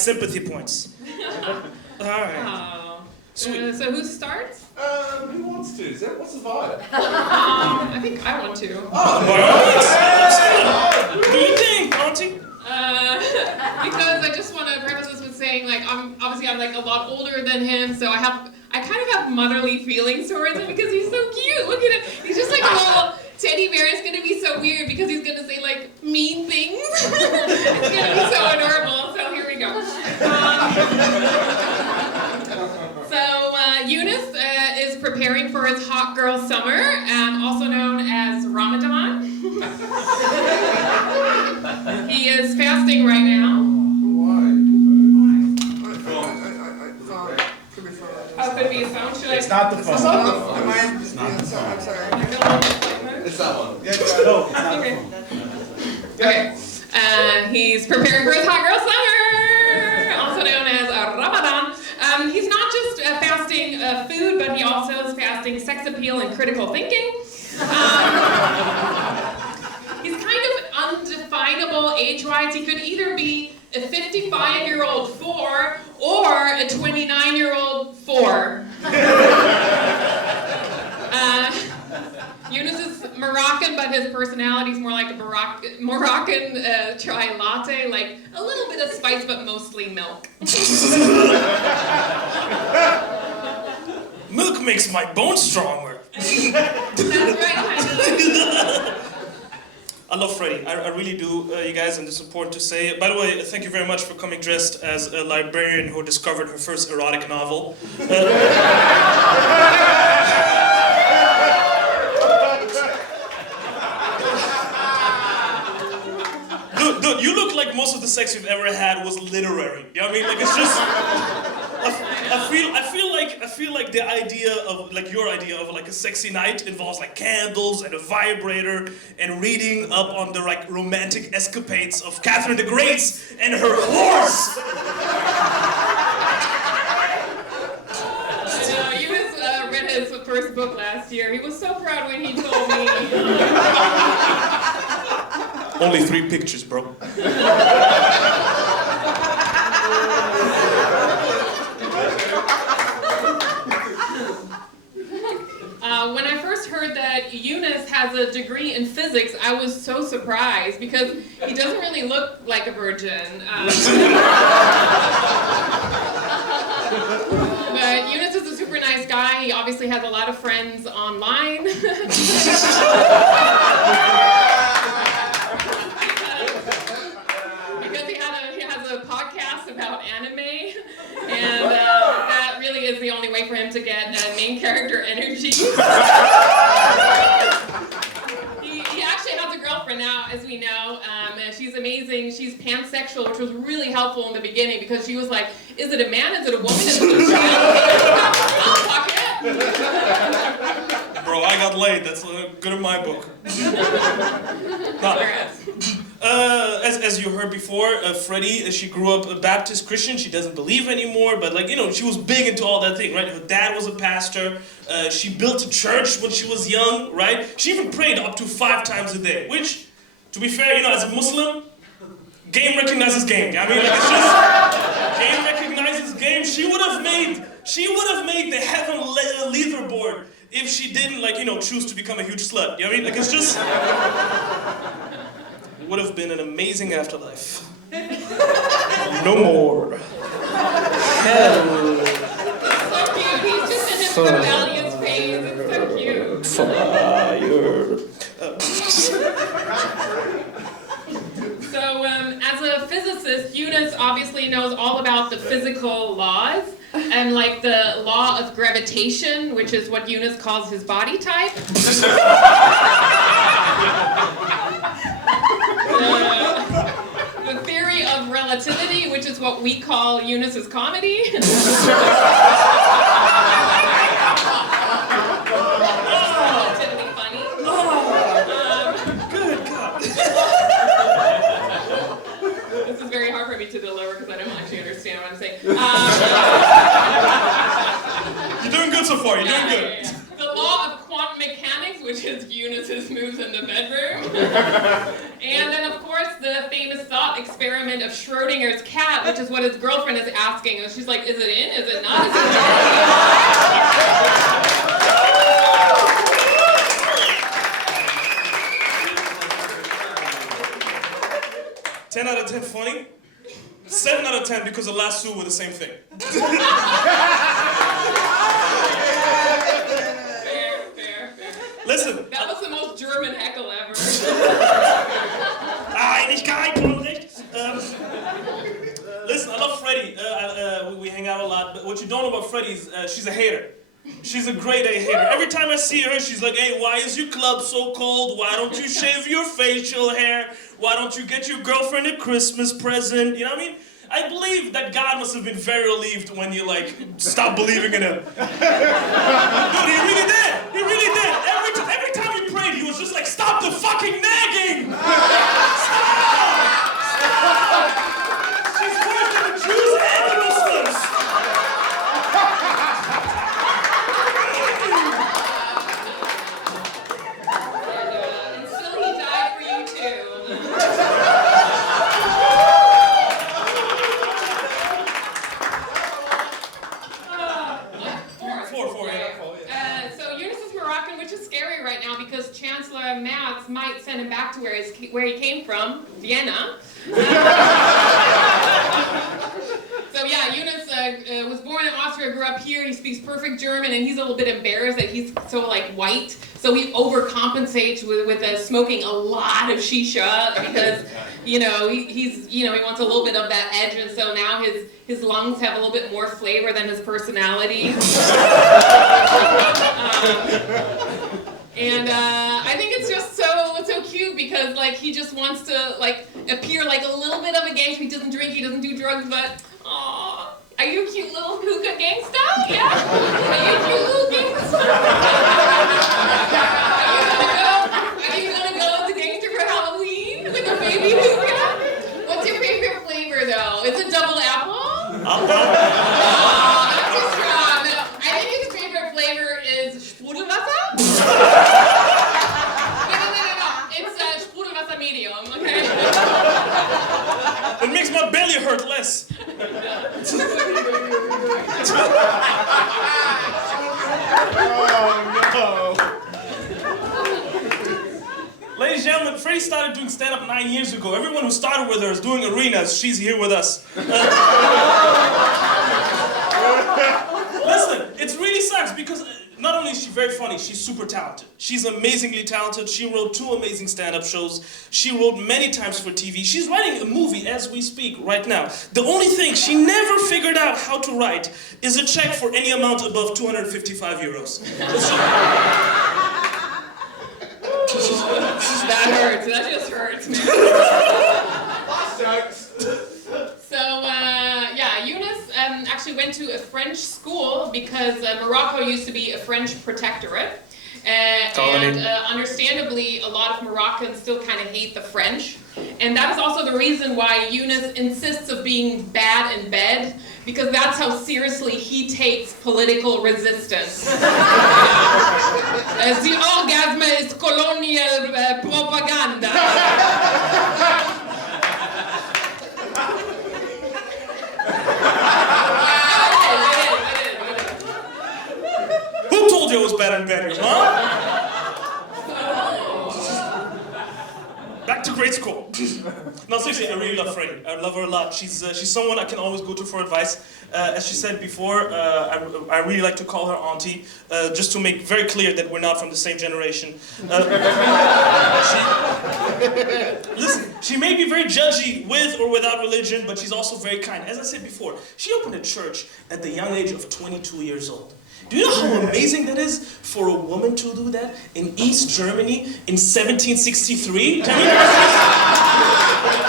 sympathy points. All right. Oh. Sweet. So who starts? Who wants to? What's the vibe? I think I want to. What do you think, Auntie? Because I just want to preface this with saying, like, I'm like a lot older than him, so I kind of have motherly feelings towards him because he's so cute. Look at him. He's just like a little teddy bear. It's gonna be so weird because he's gonna say like mean things. It's gonna be so adorable. So here we go. Younes is preparing for his hot girl summer, also known as Ramadan. He is fasting right now. Why? Oh, could it be a phone? Should I? It's not the phone. It's not the phone. It's not the phone. I'm sorry. It's that one. Yeah, no, it's not the phone. Okay. He's preparing for his hot girl summer, also known as Ramadan. He's not just fasting food, but he also is fasting sex appeal and critical thinking. He's kind of undefinable age-wise. He could either be a 55-year-old 4 or a 29-year-old 4. Younes is Moroccan, but his personality is more like a Moroccan chai latte, like a little bit of spice, but mostly milk. Milk makes my bones stronger. That's right, honey. I love Freddi. I really do, you guys, and it's important to say. By the way, thank you very much for coming dressed as a librarian who discovered her first erotic novel. Dude, you look like most of the sex you've ever had was literary. You know what I mean? Like it's just. I feel like the idea of like your idea of like a sexy night involves like candles and a vibrator and reading up on the like romantic escapades of Catherine the Great and her horse. I know, Younes read his first book last year. He was so proud when he told me. Only 3 pictures, bro. When I first heard that Younes has a degree in physics, I was so surprised because he doesn't really look like a virgin. But Younes is a super nice guy. He obviously has a lot of friends online. Because he has a podcast about anime, and that really is the only way for him to get main character energy. He actually has a girlfriend now, as we know, and she's amazing. She's pansexual, which was really helpful in the beginning because she was like, is it a man, is it a woman, is it a child? I'll fuck it. Bro, I got laid. That's good in my book. As you heard before, Freddi, she grew up a Baptist Christian. She doesn't believe anymore, but like, you know, she was big into all that thing, right? Her dad was a pastor. She built a church when she was young, right? She even prayed up to 5 times a day, which, to be fair, you know, as a Muslim, game recognizes game. I mean, like, it's just, game recognizes game. She would have made the heaven leaderboard if she didn't, like, you know, choose to become a huge slut. You know what I mean? Like, it's just... It would have been an amazing afterlife. No more. Hell. So cute. He's just in his rebellious phase. It's so cute. Fire. So, as a physicist, Younes obviously knows all about the physical laws and like the law of gravitation, which is what Younes calls his body type. The theory of relativity, which is what we call Younes's comedy. Relatively funny. Good God. This is very hard for me to deliver because I don't actually understand what I'm saying. You're doing good so far. You're doing good. The law of quantum mechanics, which is Younes' moves in the bedroom. And then, of course, the famous thought experiment of Schrodinger's cat, which is what his girlfriend is asking. And she's like, is it in? Is it not? Is it not? 10 out of 10 funny. 7 out of 10 because the last two were the same thing. Fair. Listen. That was the most German heckle ever. Einigkeit, Unrecht. Listen, I love Freddi. We hang out a lot, but what you don't know about Freddi is she's a hater. She's a grade A hater. Every time I see her, she's like, hey, why is your club so cold? Why don't you shave your facial hair? Why don't you get your girlfriend a Christmas present? You know what I mean? I believe that God must have been very relieved when you, like, stopped believing in him. Dude, he really did. He really did. Every time he prayed, he was just like, stop the fucking nagging! Stop! She's worse than the Jews and the Muslims! And still he died for you, too. So Younes is Moroccan, which is scary right now because Chancellor Merz might send him back to where he came from, Vienna. So yeah, Younes was born in Austria, grew up here. He speaks perfect German, and he's a little bit embarrassed that he's so like white. So he overcompensates with smoking a lot of shisha because he wants a little bit of that edge, and so now his lungs have a little bit more flavor than his personality. I think it's just so cute because like he just wants to like appear like a little bit of a gangster. He doesn't drink, he doesn't do drugs, but aw, are you a cute little hookah gangsta? Yeah? Are you a cute little gangsta? Are you gonna go as a gangster for Halloween with a baby hookah? What's your favorite flavor though? Is it double apple? Oh, that's too strong. No, I think his favorite flavor is Sprudelwasser. No. It's Sprudelwasser medium, okay? It makes my belly hurt less. Oh, no. Ladies and gentlemen, Freddi started doing stand-up 9 years ago. Everyone who started with her is doing arenas. She's here with us. Listen, it really sucks because not only is she very funny, she's super talented. She's amazingly talented. She wrote 2 amazing stand-up shows. She wrote many times for TV. She's writing a movie as we speak right now. The only thing she never figured out how to write is a check for any amount above 255 euros. That hurts. That just hurts, man. So, Younes actually went to a French school because Morocco used to be a French protectorate. And understandably, a lot of Moroccans still kind of hate the French. And that is also the reason why Younes insists of being bad in bed, because that's how seriously he takes political resistance. The orgasm is colonial propaganda. Who told you it was bad and better, huh? Back to grade school. No, seriously, I really love Freddi. I love her a lot. She's someone I can always go to for advice. As she said before, I really like to call her auntie, just to make very clear that we're not from the same generation. Listen, she may be very judgy with or without religion, but she's also very kind. As I said before, she opened a church at the young age of 22 years old. Do you know how amazing that is for a woman to do that in East Germany in 1763? Can you imagine?